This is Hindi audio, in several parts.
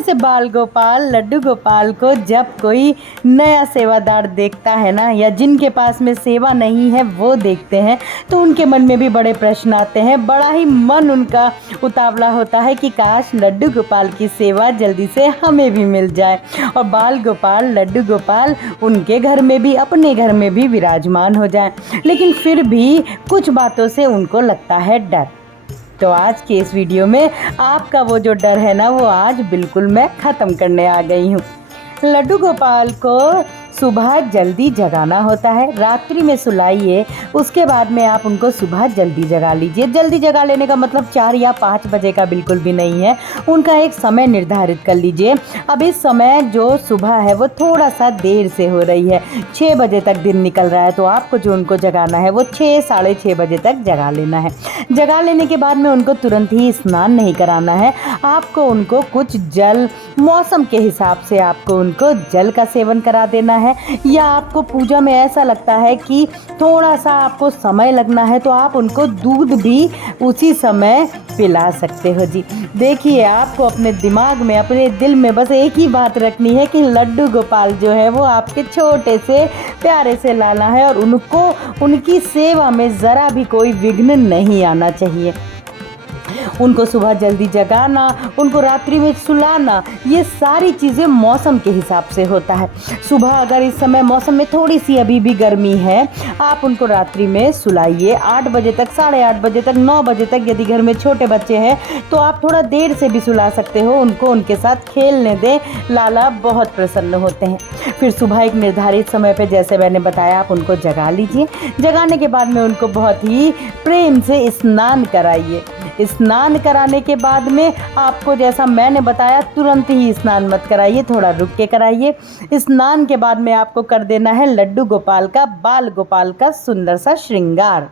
से बाल गोपाल लड्डू गोपाल को जब कोई नया सेवादार देखता है ना, या जिनके पास में सेवा नहीं है वो देखते हैं, तो उनके मन में भी बड़े प्रश्न आते हैं। बड़ा ही मन उनका उतावला होता है कि काश लड्डू गोपाल की सेवा जल्दी से हमें भी मिल जाए और बाल गोपाल लड्डू गोपाल उनके घर में भी, अपने घर में भी विराजमान हो जाए। लेकिन फिर भी कुछ बातों से उनको लगता है डर। तो आज के इस वीडियो में आपका वो जो डर है ना, वो आज बिल्कुल मैं ख़त्म करने आ गई हूँ। लड्डू गोपाल को सुबह जल्दी जगाना होता है, रात्रि में सुलाइए, उसके बाद में आप उनको सुबह जल्दी जगा लीजिए। जल्दी जगा लेने का मतलब 4 या 5 बजे का बिल्कुल भी नहीं है, उनका एक समय निर्धारित कर लीजिए। अब इस समय जो सुबह है वो थोड़ा सा देर से हो रही है, 6 बजे तक दिन निकल रहा है, तो आपको जो उनको जगाना है वो 6 साढ़े 6 बजे तक जगा लेना है। जगा लेने के बाद में उनको तुरंत ही स्नान नहीं कराना है, आपको उनको कुछ जल, मौसम के हिसाब से आपको उनको जल का सेवन करा देना है। या आपको पूजा में ऐसा लगता है कि थोड़ा सा आपको समय लगना है, तो आप उनको दूध भी उसी समय पिला सकते हो जी। देखिए, आपको अपने दिमाग में, अपने दिल में बस एक ही बात रखनी है कि लड्डू गोपाल जो है वो आपके छोटे से प्यारे से लाला है और उनको, उनकी सेवा में ज़रा भी कोई विघ्न नहीं आना चाहिए। उनको सुबह जल्दी जगाना, उनको रात्रि में सुलाना, ये सारी चीज़ें मौसम के हिसाब से होता है। सुबह अगर इस समय मौसम में थोड़ी सी अभी भी गर्मी है, आप उनको रात्रि में सुलाइए 8 बजे तक, साढ़े 8 बजे तक, 9 बजे तक। यदि घर में छोटे बच्चे हैं तो आप थोड़ा देर से भी सुला सकते हो, उनको उनके साथ खेलने दें, लाला बहुत प्रसन्न होते हैं। फिर सुबह एक निर्धारित समय पे, जैसे मैंने बताया, आप उनको जगा लीजिए। जगाने के बाद में उनको बहुत ही प्रेम से स्नान कराइए। स्नान कराने के बाद में आपको, जैसा मैंने बताया, तुरंत ही स्नान मत कराइए, थोड़ा रुक के कराइए। स्नान के बाद में आपको कर देना है लड्डू गोपाल का, बाल गोपाल का सुंदर सा श्रृंगार।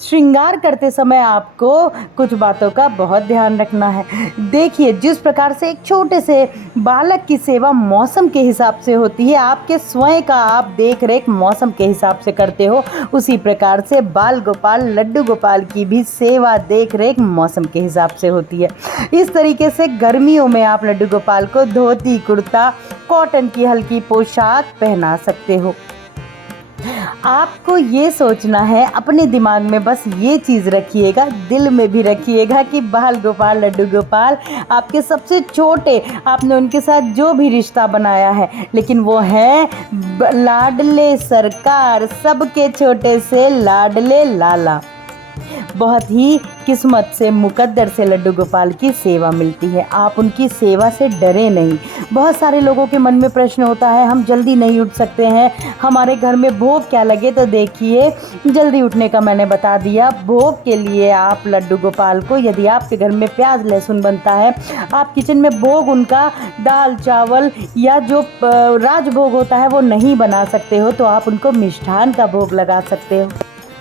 श्रृंगार करते समय आपको कुछ बातों का बहुत ध्यान रखना है। देखिए, जिस प्रकार से एक छोटे से बालक की सेवा मौसम के हिसाब से होती है, आपके स्वयं का आप देख रेख मौसम के हिसाब से करते हो, उसी प्रकार से बाल गोपाल लड्डू गोपाल की भी सेवा देख रेख मौसम के हिसाब से होती है। इस तरीके से गर्मियों में आप लड्डू गोपाल को धोती कुर्ता, कॉटन की हल्की पोशाक पहना सकते हो। आपको ये सोचना है, अपने दिमाग में बस ये चीज़ रखिएगा, दिल में भी रखिएगा कि बाल गोपाल लड्डू गोपाल आपके सबसे छोटे, आपने उनके साथ जो भी रिश्ता बनाया है, लेकिन वो है लाडले सरकार, सबके छोटे से लाडले लाला। बहुत ही किस्मत से, मुकद्दर से लड्डू गोपाल की सेवा मिलती है। आप उनकी सेवा से डरे नहीं। बहुत सारे लोगों के मन में प्रश्न होता है, हम जल्दी नहीं उठ सकते हैं, हमारे घर में भोग क्या लगे। तो देखिए, जल्दी उठने का मैंने बता दिया। भोग के लिए आप लड्डू गोपाल को, यदि आपके घर में प्याज लहसुन बनता है, आप किचन में भोग उनका दाल चावल या जो राजभोग होता है वो नहीं बना सकते हो, तो आप उनको मिष्ठान का भोग लगा सकते हो,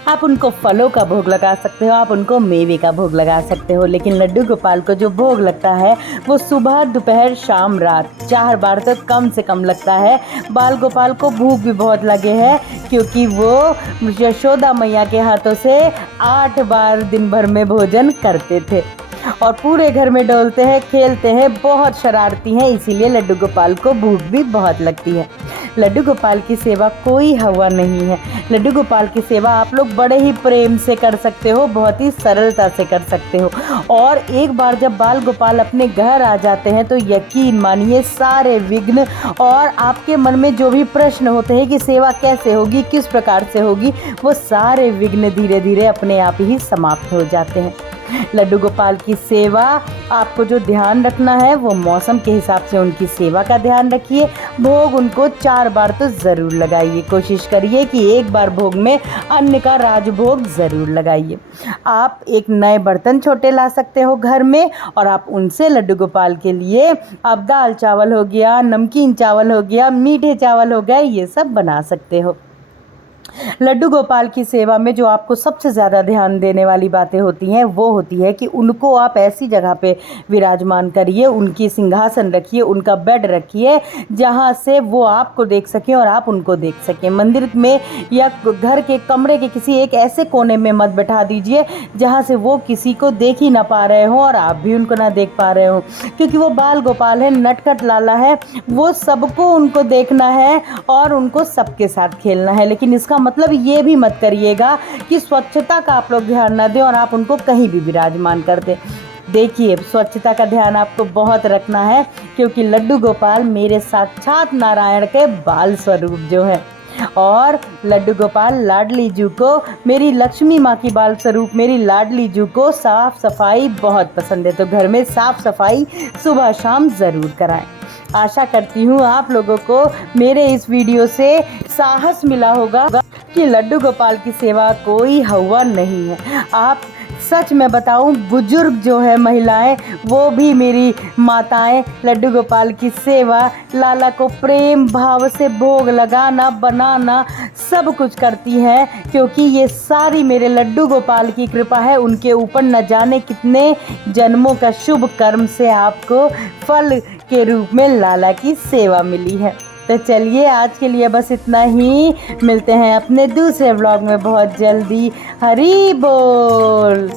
आप उनको फलों का भोग लगा सकते हो, आप उनको मेवे का भोग लगा सकते हो। लेकिन लड्डू गोपाल को जो भोग लगता है वो सुबह दोपहर शाम रात 4 बार तो कम से कम लगता है। बाल गोपाल को भूख भी बहुत लगे है, क्योंकि वो यशोदा मैया के हाथों से 8 बार दिन भर में भोजन करते थे और पूरे घर में डोलते हैं, खेलते हैं, बहुत शरारती हैं, इसीलिए लड्डू गोपाल को भूख भी बहुत लगती है। लड्डू गोपाल की सेवा कोई हवा नहीं है। लड्डू गोपाल की सेवा आप लोग बड़े ही प्रेम से कर सकते हो, बहुत ही सरलता से कर सकते हो। और एक बार जब बाल गोपाल अपने घर आ जाते हैं तो यकीन मानिए, सारे विघ्न और आपके मन में जो भी प्रश्न होते हैं कि सेवा कैसे होगी, किस प्रकार से होगी, वो सारे विघ्न धीरे धीरे अपने आप ही समाप्त हो जाते हैं। लड्डू गोपाल की सेवा आपको जो ध्यान रखना है वो मौसम के हिसाब से उनकी सेवा का ध्यान रखिए। भोग उनको 4 बार तो ज़रूर लगाइए। कोशिश करिए कि एक बार भोग में अन्न का राजभोग ज़रूर लगाइए। आप एक नए बर्तन छोटे ला सकते हो घर में, और आप उनसे लड्डू गोपाल के लिए आप दाल चावल हो गया, नमकीन चावल हो गया, मीठे चावल हो गए, ये सब बना सकते हो। लड्डू गोपाल की सेवा में जो आपको सबसे ज़्यादा ध्यान देने वाली बातें होती हैं वो होती है कि उनको आप ऐसी जगह पे विराजमान करिए, उनकी सिंहासन रखिए, उनका बेड रखिए जहाँ से वो आपको देख सकें और आप उनको देख सकें। मंदिर में या घर के कमरे के किसी एक ऐसे कोने में मत बैठा दीजिए जहाँ से वो किसी को देख ही ना पा रहे हों और आप भी उनको ना देख पा रहे हो, क्योंकि वो बाल गोपाल है, नटखट लाला है, वो सबको उनको देखना है और उनको सबके साथ खेलना है। लेकिन इसका मतलब ये भी मत करिएगा कि स्वच्छता का आप लोग ध्यान ना दें और आप उनको कहीं भी विराजमान कर दें। देखिए, स्वच्छता का ध्यान आपको बहुत रखना है, क्योंकि लड्डू गोपाल मेरे साक्षात नारायण के बाल स्वरूप जो है, और लड्डू गोपाल लाडली जू को, मेरी लक्ष्मी माँ की बाल स्वरूप मेरी लाडली जू को साफ़ सफाई बहुत पसंद है, तो घर में साफ़ सफाई सुबह शाम ज़रूर कराएं। आशा करती हूँ आप लोगों को मेरे इस वीडियो से साहस मिला होगा कि लड्डू गोपाल की सेवा कोई हवा नहीं है। आप सच में बताऊं, बुजुर्ग जो है महिलाएं, वो भी मेरी माताएं लड्डू गोपाल की सेवा, लाला को प्रेम भाव से भोग लगाना, बनाना सब कुछ करती हैं, क्योंकि ये सारी मेरे लड्डू गोपाल की कृपा है। उनके ऊपर न जाने कितने जन्मों का शुभ कर्म से आपको फल के रूप में लाला की सेवा मिली है। तो चलिए, आज के लिए बस इतना ही। मिलते हैं अपने दूसरे व्लॉग में बहुत जल्दी। हरी बोल।